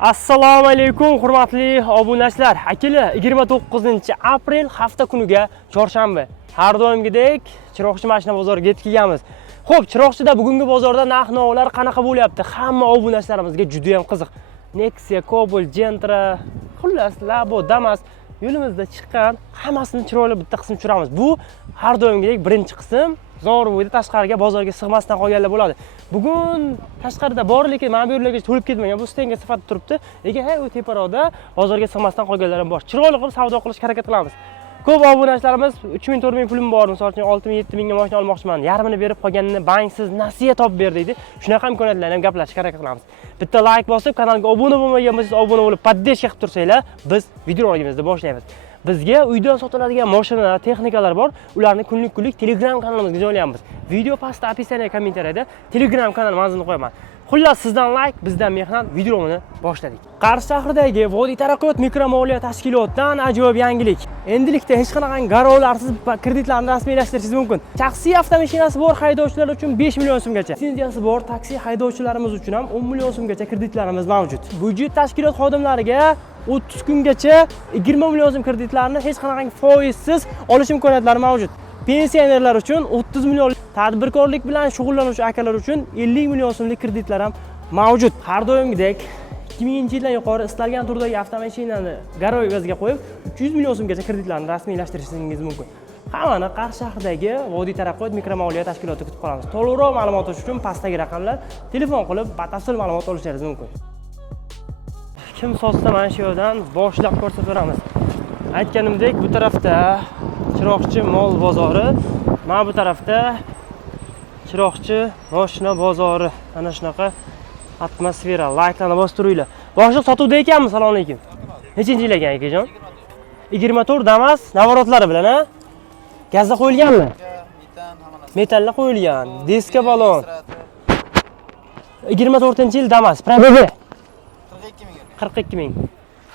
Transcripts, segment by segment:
Assalomu alaykum hurmatli obunachilar. Akalar, 29-aprel hafta kuniga chorshanba. Har doimgidek Chiroqchi mashina bozoriga yetib kelganmiz. Xo'p, Chiroqchida bugungi bozorda narx-navolar qanaqa bo'lyapti? Hamma obunachilarimizga juda ham qiziq. Nexia, Cobalt, Gentra, xullas, Labo, Damas yo'limizda chiqqan hammasini chiroyli bitta qism tushiramiz. Bu har doimgidek birinchi qism. Zo'rvo'yda tashqariga bozorga sig'masdan qolganlar bo'ladi. Bugun tashqarida bor, lekin mana bu yerlarga to'lib ketmagan. Bu stenga sifatida turibdi. Lekin u teparoqda bozorga sig'masdan qolganlar ham bor. Chiroyli qilib savdo qilishga harakat qilamiz. Ko'p obunachilarimiz 3000 4000 pulim bor, masalan 6000 7000 ga mashina olmoqchiman. Yarmini berib qolganini banksiz nasiya topib ber deydi. Shunaqa imkoniyatlarni ham gaplashishga harakat qilamiz. Bitta like bosib, kanalga obuna bo'lmagan bo'lsangiz obuna bo'lib, podдержка qilib tursangiz, biz videoroligimizni boshlaymiz. Bizga uydan sotiladigan mashinalar, texnikalar bor. Ularni kunlik Telegram kanalimizga joylaymiz. Video pastda описание kommentariyada Telegram kanal manzilini qo'yaman. Xullas, sizdan like, bizdan mehnat, videoni boshladik. Qarshi shahridagi Vodiy taraqqiyot mikromoliya tashkilotidan ajoyib yangilik. Endilikda hech qanday garovlarsiz kreditlarni rasmiylashtirishingiz mumkin. Shaxsiy avtomashinasi bor haydovchilar uchun 5 million so'mgacha, litsenziyasi bor taksi haydovchilarimiz uchun ham 10 million so'mgacha kreditlarimiz mavjud. Byudjet tashkilot xodimlariga 30 kungacha 20 million so'm kreditlarni hech qanday foizsiz olish imkoniyatlari mavjud. Pensionerlar uchun 30 million, tadbirkorlik bilan shug'ullanuvchi akalar uchun 50 million so'mlik kreditlar ham mavjud. Har doimgidek 2000-yildan yuqori istalgan turdagi avtomashinani garov evaziga qo'yib 300 million so'mgacha kreditlarni rasmiylashtirishingiz mumkin. Hammani Qarshi shahridagi Vodiy taraqqiyot mikromoliya tashkiloti kutib qolamiz. To'liqroq ma'lumot uchun pastdagi raqamlar telefon qilib batafsil ma'lumot olishingiz mumkin. Kim sotsa mana shu yerdan boshlab ko'rsataveramiz. Aytganimdek, bu tarafda Chiroqchi mol bozori, mana bu tarafda Chiroqchi mashina bozori. Ana shunaqa atmosfera. Like'larni bostiringlar. Boshliq sotuvda ekanmi? Assalomu alaykum. Nechinchi yil ekan akajon? 24 Damas navorotlari bilan, ha? Gazda qo'yilganmi? Metalla qo'yilgan. Diska balon. 24-yil Damas. Probega 42 ming.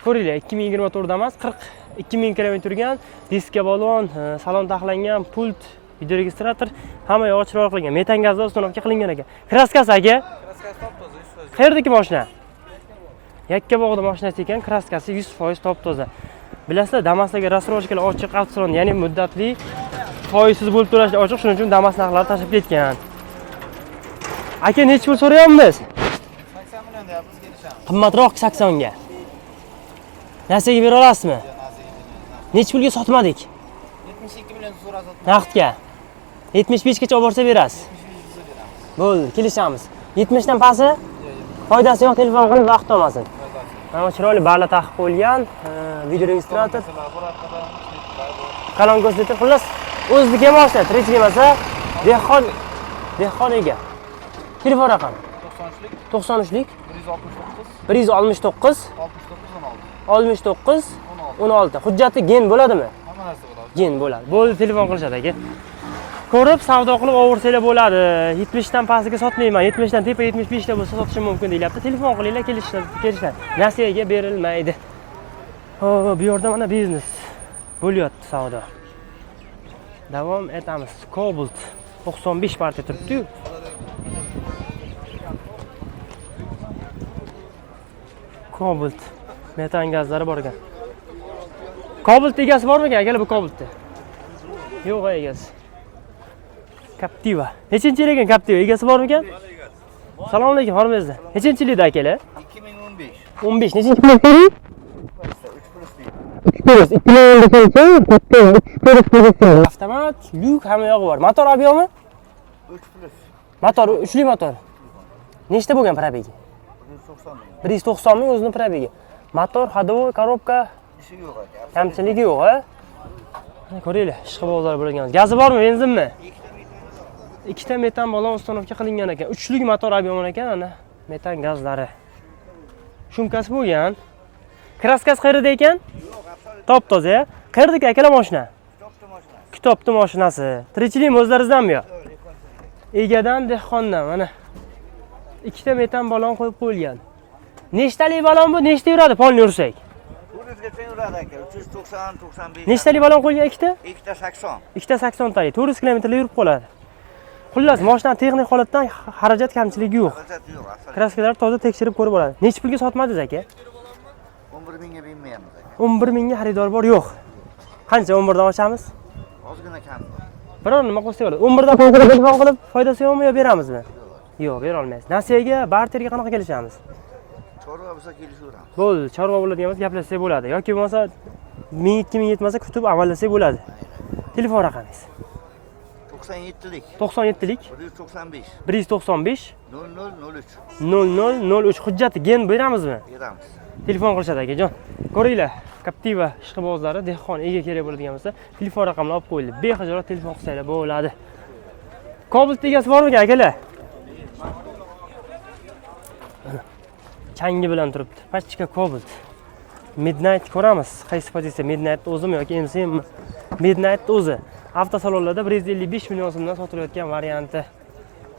Ko'ringlar, 2024 Damas 42 ming kilometr turgan, diska balon, salon taxlangan, pult, video registrator, hamma yog'i chiroyli qilingan. Metan gazda uстановка qilingan ekan. Kraskasi aka? Kraskasi top toza, 100%. Qayerdagi mashina? Yakkabog'da mashinasi ekan, kraskasi 100% top toza. Bilasizlar, Damaslarga rassrochkalar ochiq avtosalon, ya'ni muddatli foizsiz bo'lib to'lashlar ochiq, shuning uchun Damas narxlari tashib ketgan. Aka, necha pul so'rayapmiz? 80 million deyapmiz, kelishamiz. Qimmatroq 80 ga. Nasiyaga bera olasizmi? Necha pulga sotmadik? 72 million so'rasa Naqdga. 75 gacha olib borsa berasiz. Bo'ldi, kelishamiz. 70 dan pasi? Foydasi yo'q, telefon qilib vaqt olmasin. Mana chiroyli balla taqib qo'yilgan, video registrator, qalon ko'rsatib, xullas o'zbek mashina, tirikchilik emas, dehqon ega. Telefon raqami 93lik 169 69 16. Hujjati gen bo'ladimi? Hamma narsa bo'ladi. Gen bo'ladi. Bo'ldi, telefon qilishadi aka. Ko'rib savdo qilib oversanglar bo'ladi. 70 dan pastiga sotmayman, 70 dan tepa 75 da bo'lsa sotishim mumkin deyilyapti. Telefon qilinglar, kelishadi. Nasiyaga berilmaydi. Bu yerda mana biznes bo'lyapti savdo. Davom etamiz. Cobalt 95 partiya turibdi-yu. Cobalt metan gazlari bor ekan. Cobalt egasi bormi ekan akalar bu Cobaltda? Yo'q egasi. Captiva. Nechinchi yil ekan Captiva? Egasi bormi ekan? Assalomu alaykum, hormangizda. Nechinchi yilda akalar? 2015. 15. Nechinchi pul bering? 3+. 2015. Avtomat, lyuk hamma yog'i bor. Motor obyomi? 3+. Motor, uchli motor. Nechta bo'lgan probegi? 190 ming o'zining probegi. Motor, ходовой, korobka Ishi yo'q aka. kamchiligi yo'q, ha? Ko'ringlar, ishqibozlar bo'lgan. Gazi bormi, benzinmi? Ikkita metan balon uстановка qilingan ekan. Uchlik motor obyomi ekan, ana metan gazlari. Shumkasi bo'lgan. Kraskasi qayerda ekan? Top toza, ya. Qayerdagi akalar mashina? Kitobni mashinasi. Tirikchilik o'zlaringizdanmi yo? Egadan, dehqondan, mana. Ikkita metan balon qo'yib qo'yilgan. Nechtalik balon bu? Nechta yuradi polni yursak? 400 gacha yuradi aka. 390, 95. Nechtalik balon qo'yilgan ikkita? Ikkita 80. Ikkita 80 talik, 400 kilometrlar yurib qoladi. Xullas, mashina texnik holatdan xarajat kamchiligi yo'q. Xarajati yo'q, asal. Kraskalar toza tekshirib ko'rib oladi. Necha pulga sotmadingiz aka? 11 mingga bermayapmiz aka. 11 mingga xaridor bor yo'q. Qancha 11 dan ochamiz? Ozgina kam. Biror nima qilsa bo'ladi. 11 dan telefon qilib foydasi yo'qmi yo beramizmi? Yo'q, bera olmaysiz. Nasiyaga, barterga qanaqa kelishamiz? Chorva bo'lsa kelishaveramiz. Bo'ldi, chorva bo'ladigan bo'lsa gaplashsak bo'ladi. Yoki bo'lmasa 1000 ming yetmasa kutib avallasak bo'ladi. Telefon raqamingiz? 97lik. 97lik 195 195 0003. 0003 hujjati gen beramizmi? Beramiz. Telefon qilishadi akajon. Ko'ringlar, Captiva ishqibozlari dehqon ega kerak bo'ladigan bo'lsa, telefon raqamini olib qo'yildi. Bexijolat telefon qilsanglar bo'ladi. Cobalt egasi bormi akalar? Changi bilan turibdi. Pachka Cobalt. Midnight ko'ramiz. Qaysi pozitsiya? Midnight o'zimi yoki MCM? Midnight o'zi. Avtosalonlarda 155 million so'mdan sotilayotgan varianti.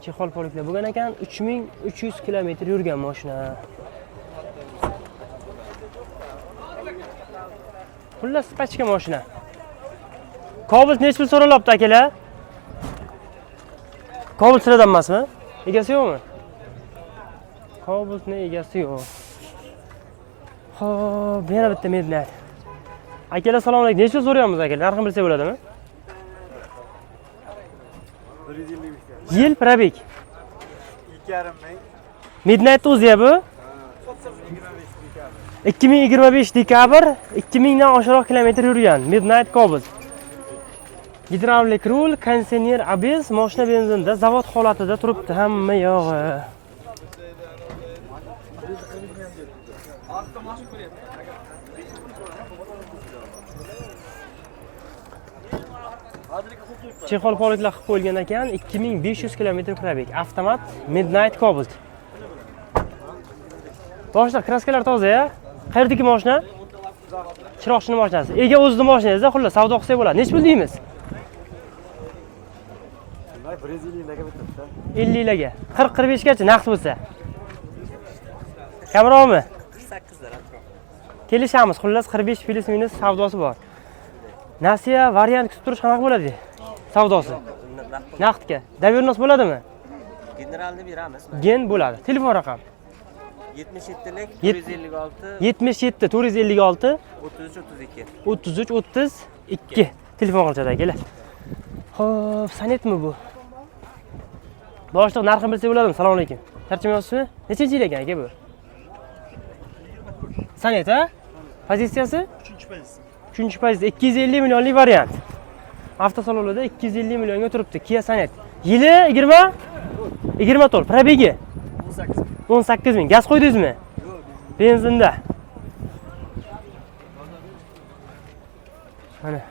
Chexol poliklar bo'lgan ekan, 3300 kilometr yurgan mashina. Xullas pachka mashina. Cobalt necha pul so'ralabdi akalar? Cobalt siradan emasmi? Egasi yo'qmi? Cobaltning egasi yo'q. Xo'p, yana bitta Midnight. Akalar, assalomu alaykum. Necha so'rayapmiz akalar? Narxini bilsa bo'ladimi? 150 Yil probeg. 2,5 ming. Midnight o'zi bu. 2025 dekabr 2000 dan oshiqroq kilometr yurgan Midnight Cobalt. Gidravlik rul, konditsioner ABS, mashina benzinda, zavod holatida turibdi hamma yog'i. Chexol poliklar qilib qo'yilgan ekan, 2500 kilometr probeg, avtomat Midnight Cobalt. Boshliq, kraskalar toza-ya. Qayerdagi mashina? Chiroqchini mashinasi. Ega o'zining mashinasi, xullas savdo qilsak bo'ladi. Nech pul deymiz? 150 larga bitiribdi. 50 larga. 40-45 gacha naqd bo'lsa. Kamroqmi? 48 lar atrof. Kelishamiz, xullas 45 plus minus savdosi bor. Nasiya variant kutib turish qanaqa bo'ladi? Savdosi. Naqdga. Davernos bo'ladimi? Generalni beramiz. Gen bo'ladi. Telefon raqam 77lik 456 77 456 33 32. 33 32. Telefon qilishadi akalar. Xo'p, sanetmi bu? Boshliq narxini bilsa bo'ladimi? Assalomu alaykum. Charchamayapsizmi? Nechanchi yil ekan aka bu? Sanet, ha? Pozitsiyasi? 3-chi pozitsiya. 250 millionlik variant. Avtosalonlarda 250 millionga turibdi. Kia Sanet. Yili 20? 24. Probegi 18 ming. Gaz qo'ydingizmi? Yo'q. Benzinda. Mana.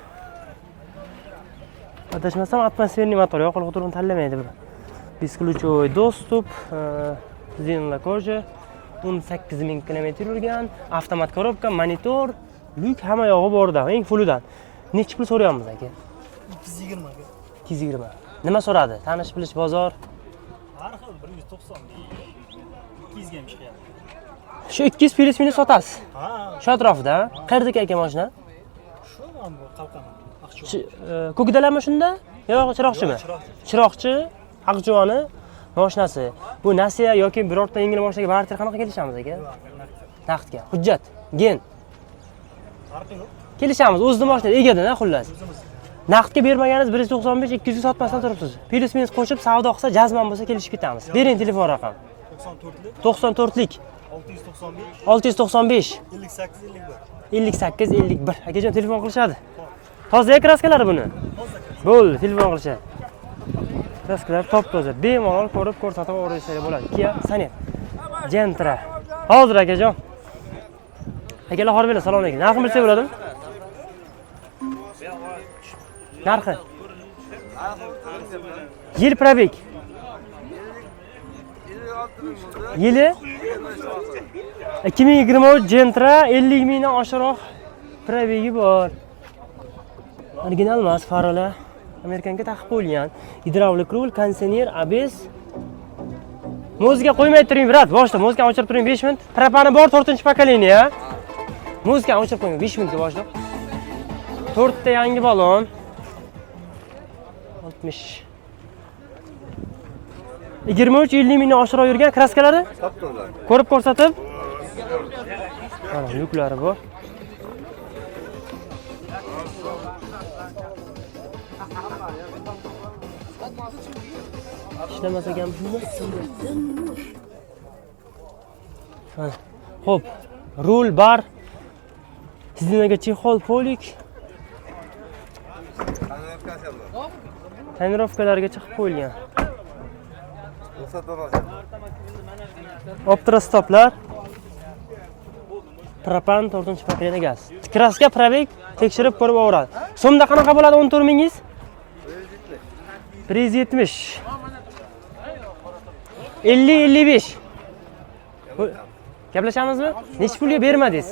Adashmasam atmosferniy motor, yoqilg'i turini tanlamaydi bu. Бесключевой достуp, zinlakoj, 18 ming kilometr yurgan, avtomat korobka, monitor, lyuk hamma yog'i borda, eng fulidan. Necha pul so'rayapmiz aka? 220 ga. 220. Nima so'radi? Tanish bilish bozor. Har xil 190 200 ga chiqyapti. Shu 200 plus minus sotasiz. Ha, Shu atrofda. Qayerdagi aka mashina? shu ham bu qalqon. Ko'kdalarmi shunda? Yo'q, chiroqchimi? Chiroqchi, Aqjuvoni mashinasi. Bu Nasiya yoki birorta yengil mashinaga barter qanaqa kelishamiz aka? Naqdga. Hujjat, gen. Farqi yo'q. Kelishamiz, o'zining mashinasi egada-da xullas. Naqdga bermaganingiz 195 200 sotmasdan turibsiz. Plus minus qo'shib savdo qilsa jazman bo'lsa kelishib ketamiz. Bering telefon raqam. 94lik 695 58 51. Akajon telefon qilishadi. Toza kraskalari buni. Bo'ldi, telefon qilishadi. Kraskalar top toza. Bemalol ko'rib ko'rsatib o'rishsa bo'ladi. Kia Sanet. Gentra. Hozir akajon. Akalar xor beling, assalomu alaykum. Narxini bilsa bo'ladimi? Narxi. Yil probeg. Yili 2023 Gentra 50 mingdan oshiqroq probegi bor. Original emas, farolar Amerikanga taqib qo'yilgan. Gidravlik rul, konditsioner, ABS. Muzika qo'ymay turing, brat. Boshda muzikani o'chirib turing 5 minut. Propani bor 4-pokoleniya. Muzikani o'chirib qo'ying 5 minutga boshda. 4 ta yangi balon. 60. 23-50 mingdan oshiqroq yurgan kraskalari Topdilar. ko'rib ko'rsatib. Mana yuklari bor. İşlemez ekan bunda. Xo'p, rul bar. Sizlarga chexol polik. Tonirovkalarga chiqib qo'yilgan. Optrostoplar. Propan 4-paketli gaz. Kraska probek tekshirib ko'rib o'radi. So'mda qanaqa bo'ladi 14 mingiz? 170. 50-55. Gaplashamizmi? Necha pulga bermadingiz?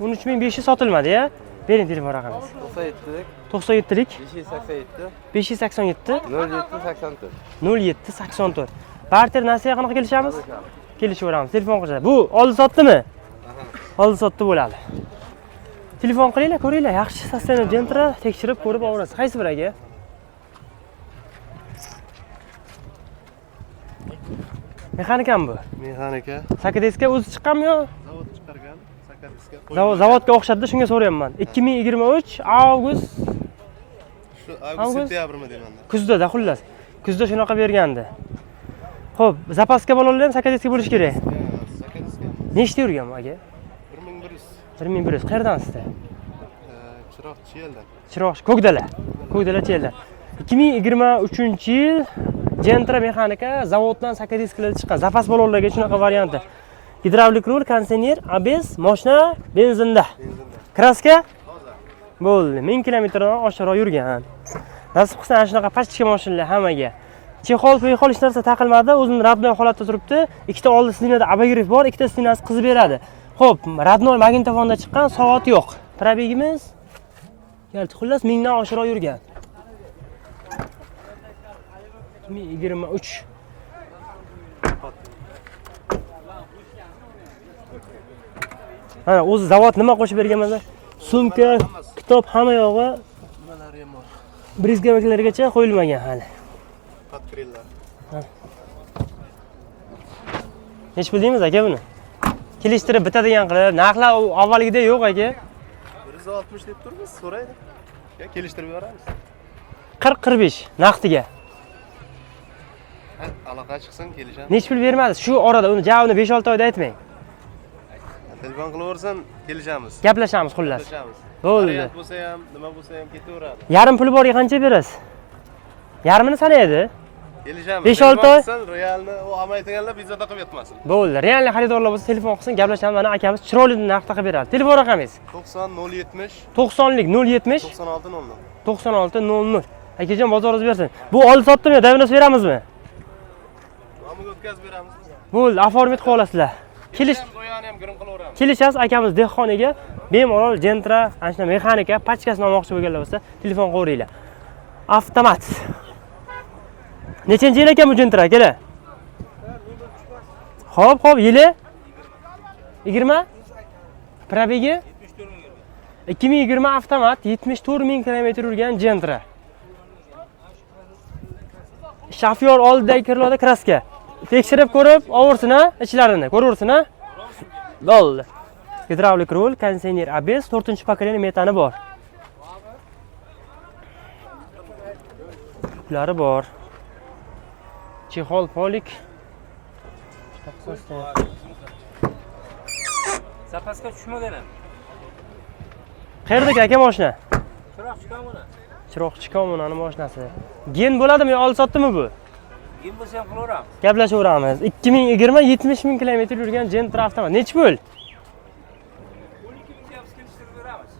13.500 sotilmadi-ya. Bering telefon raqamingiz. 97lik 587 0784. Barter nasiya qanaqa kelishamiz? Kelishaveramiz. Telefon qilishadi. Bu oldi sotdimi? Oldi sotdi bo'ladi. Telefon qilinglar, ko'ringlar. Yaxshi sostenib jentra tekshirib ko'rib olasiz. Qaysi bir aka? Mexanikami bu? Mexanika. Sakadiska o'zi chiqqanmi yo? Zavod chiqargan. Sakadiska. Zavodga o'xshatdi, shunga so'rayapman. 2023 avgust. Shu avgust sentyabrmi deyman. Kuzda xullas. Kuzda shunaqa bergandi. Xo'p, zapaska balolar ham sakadiska bo'lish kerak. Sakadiska. Nechta yurgan aka? 1100. 1100. Qayerdan sizda? Chiroq Chiyeldan. Chiroq Ko'kdala. Ko'kdala Chiyeldan. 2023-yil Gentra mexanika zavoddan sakadiskalar chiqqan. Zapas balolarga shunaqa varianti. Gidravlik rul, kondisioner, ABS, mashina benzinda. Kraska bo'ldi. 1000 kilometrdan oshiqroq yurgan. Nasib qilsa ana shunaqa pachka mashinalar hammaga. Chexol, peyxol hech narsa taqilmadi, o'zini radnoy holatda turibdi. Ikkita oldi slinada abagirif bor, ikkita slinasi qizib beradi. Xo'p, radnoy magnitofonda chiqqan, soat yo'q. Probegimiz xullas 1000 dan oshiqroq yurgan. 2023. Mana o'zi zavod nima qo'shib berganmanda? Sumka, kitob hamma yog'i Nimalari ham bor. brizgavaklarigacha qo'yilmagan hali. Patkrellar. Nech pul deymiz aka buni? Kelishtirib bitadigan qilib, narxlar avvalgidek yo'q aka. 160 deb turmiz, so'raydi. Kelishtirib beramiz. 40-45 naqdiga. Aloqa chiqsin, kelishamiz. Nech pul bermadi? Shu orada uni javobni 5-6 oyda aytmang. Telefon qilaversan, kelishamiz. Gaplashamiz xullas. Gaplashamiz. Bo'ldi. Variant bo'lsa ham, nima bo'lsa ham ketaveradi. Yarim puli borga qancha berasiz? Yarmini sanaydi. Kelishamiz. 5-6 oy. Realni u olmaydiganlar bizda qilib yetmasin. Bo'ldi. Realni xaridorlar bo'lsa telefon qilsin, gaplashamiz. Mana akamiz chiroyli narxda qilib beradi. Telefon raqamingiz? 90 070 90lik 070 96 00. 96 00. Akajon bozoringiz bersin. Bu oldi sotdimi, davnos beramizmi? Hamma o'tkazib beramiz. Bo'ldi, oformit qilib olasizlar. Ro'yani ham girim qilaveramiz. Kelishasiz akamiz dehqoniga bemalol Gentra, ana shunday mexanika pachkasini olmoqchi bo'lganlar bo'lsa, telefon qilaveringlar. Avtomat. Nechanchi yil ekan bu Gentra, aka? Xo'p, yili 20. Probegi 2020 avtomat 74 ming kilometr yurgan Gentra. Shofyor oldidagi kirlarda kraska. Tekshirib ko'rib, ovorsin-a, ichlarini ko'raversin-a. Bo'ldi. Gidravlik rul, kondisioner ABS, 4-pokoleniya metani bor. Uklari bor. Chexol polik. Zapaska tushmagan ham. Qayerdagi aka mashina? Chiroqchi kommuna. Chiroqchi kommunani mashinasi. Gen bo'ladimi yo oldi sotdimi bu? Gen bo'lsa ham qilaveramiz. Gaplashaveramiz. 2020 70 ming kilometr yurgan Gentra avtomat. Nechi pul? 12 mingga ham kelishtirib beramiz.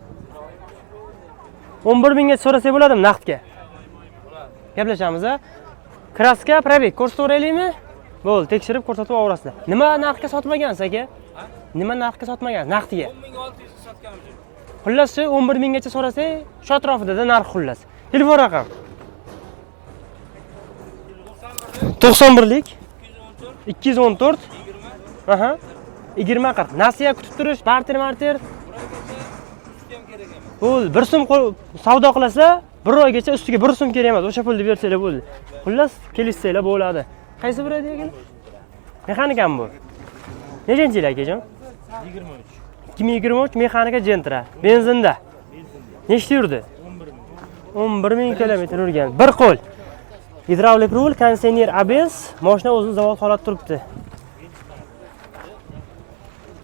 11 mingga so'rasak bo'ladimi naqdga? Gaplashamiz-a. Kraska, probek ko'rsataveraylikmi? Bo'ldi, tekshirib ko'rsatib olasizlar. Nima narxga sotmagansiz aka? Nima narxga sotmagan? Naqdga. 10600 ga sotganmiz. Xullas, 11 minggacha so'rasak, shu atrofida narx xullas. Telefon raqam 91lik 214 aha 2040. Nasiya kutib turish, barter. Bo'ldi, 1 so'm savdo qilasa, 1 oygacha ustiga 1 so'm kerak emas. O'sha pulni bersanglar bo'ldi. Xullas, kelishsanglar bo'ladi. Qaysi bir edi akalar? Mexanikami bu? Nechanchi yil akajon? 23. 2023 mexanika Gentra. Benzinda. Nechta yurdi? 11 000 kilometr yurgan. Bir qo'l. Gidravlik rul, konditsioner ABS, mashina o'zini zavod holatda turibdi.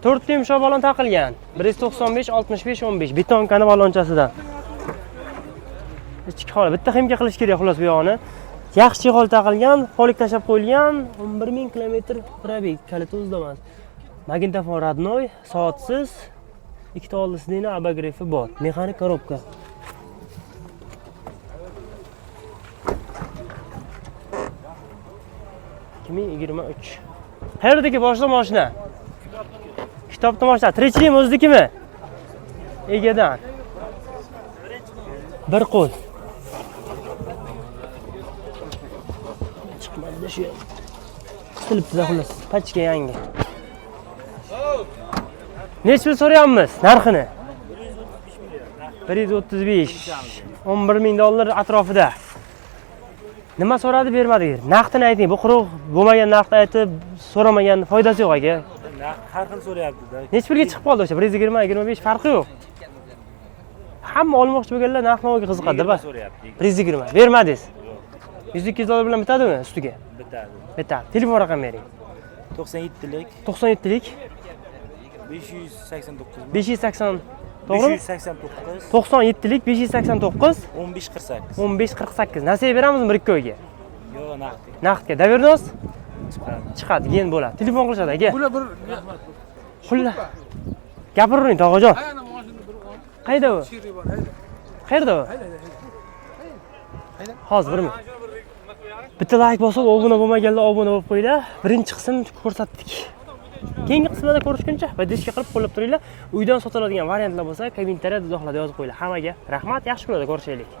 4 ta yumshoq balon taqilgan. 195 65 15 betonkani balonchasidan. Ichki holat. Bitta ximka qilish kerak xolos bu yog'ini. Yaxshi chexol taqilgan, folik tashab qo'yilgan, 11 000 kilometr probeg, kaliti o'zida emas. Magnitofon radnoy, soatsiz, ikkita oldi sidina abagrefi bor. Mexanik korobka. Qayerdagi boshqa mashina? Kitobda mashina. Tirikchilik o'zidikimi? Egadan. Bir qo'l. Chiqmadi shu. Qisilibdi xullas. Pachka yangi. Necha pul so'rayapmiz narxini? 135. 11 000 dollar atrofida. Nima so'radi, bermadi. Naqdini ayting. Bu quruq bo'lmagan naqd aytib, so'ramagan foydasi yo'q aka. Har xil so'rayapti-da. Necha pulga chiqib qoldi o'sha? 120, 25 farqi yo'q. Hamma olmoqchi bo'lganlar narx-navoga qiziqadi, ba. 120. Bermadingiz. 100-200 dollar bilan bitadimi ustiga? Bitadi. Bitadi. Telefon raqam bering. 97lik 97lik 589 580 to'g'rimi? 589 97lik 589 1548. 1548. Nasiya beramizmi bir ikkoviga? Yo'q, naqd. Naqdga davernos Chiqadi. chiqadi, keyin bo'ladi. Telefon qilishadi aka. Xullas. Gapiravering tog'ajon. Qayda u? Qayerda u? Hozir birmi? Bitta like bosib, obuna bo'lmaganlar obuna bo'lib qo'yinglar. Birinchi qism ko'rsatdik. Keyingi qismda ko'rishguncha podpishka qilib qo'llab turinglar. Uydan sotiladigan variantlar bo'lsa, kommentariyada izohlarda yozib qo'yinglar. Hammaga rahmat, yaxshi kunlarda ko'rishaylik.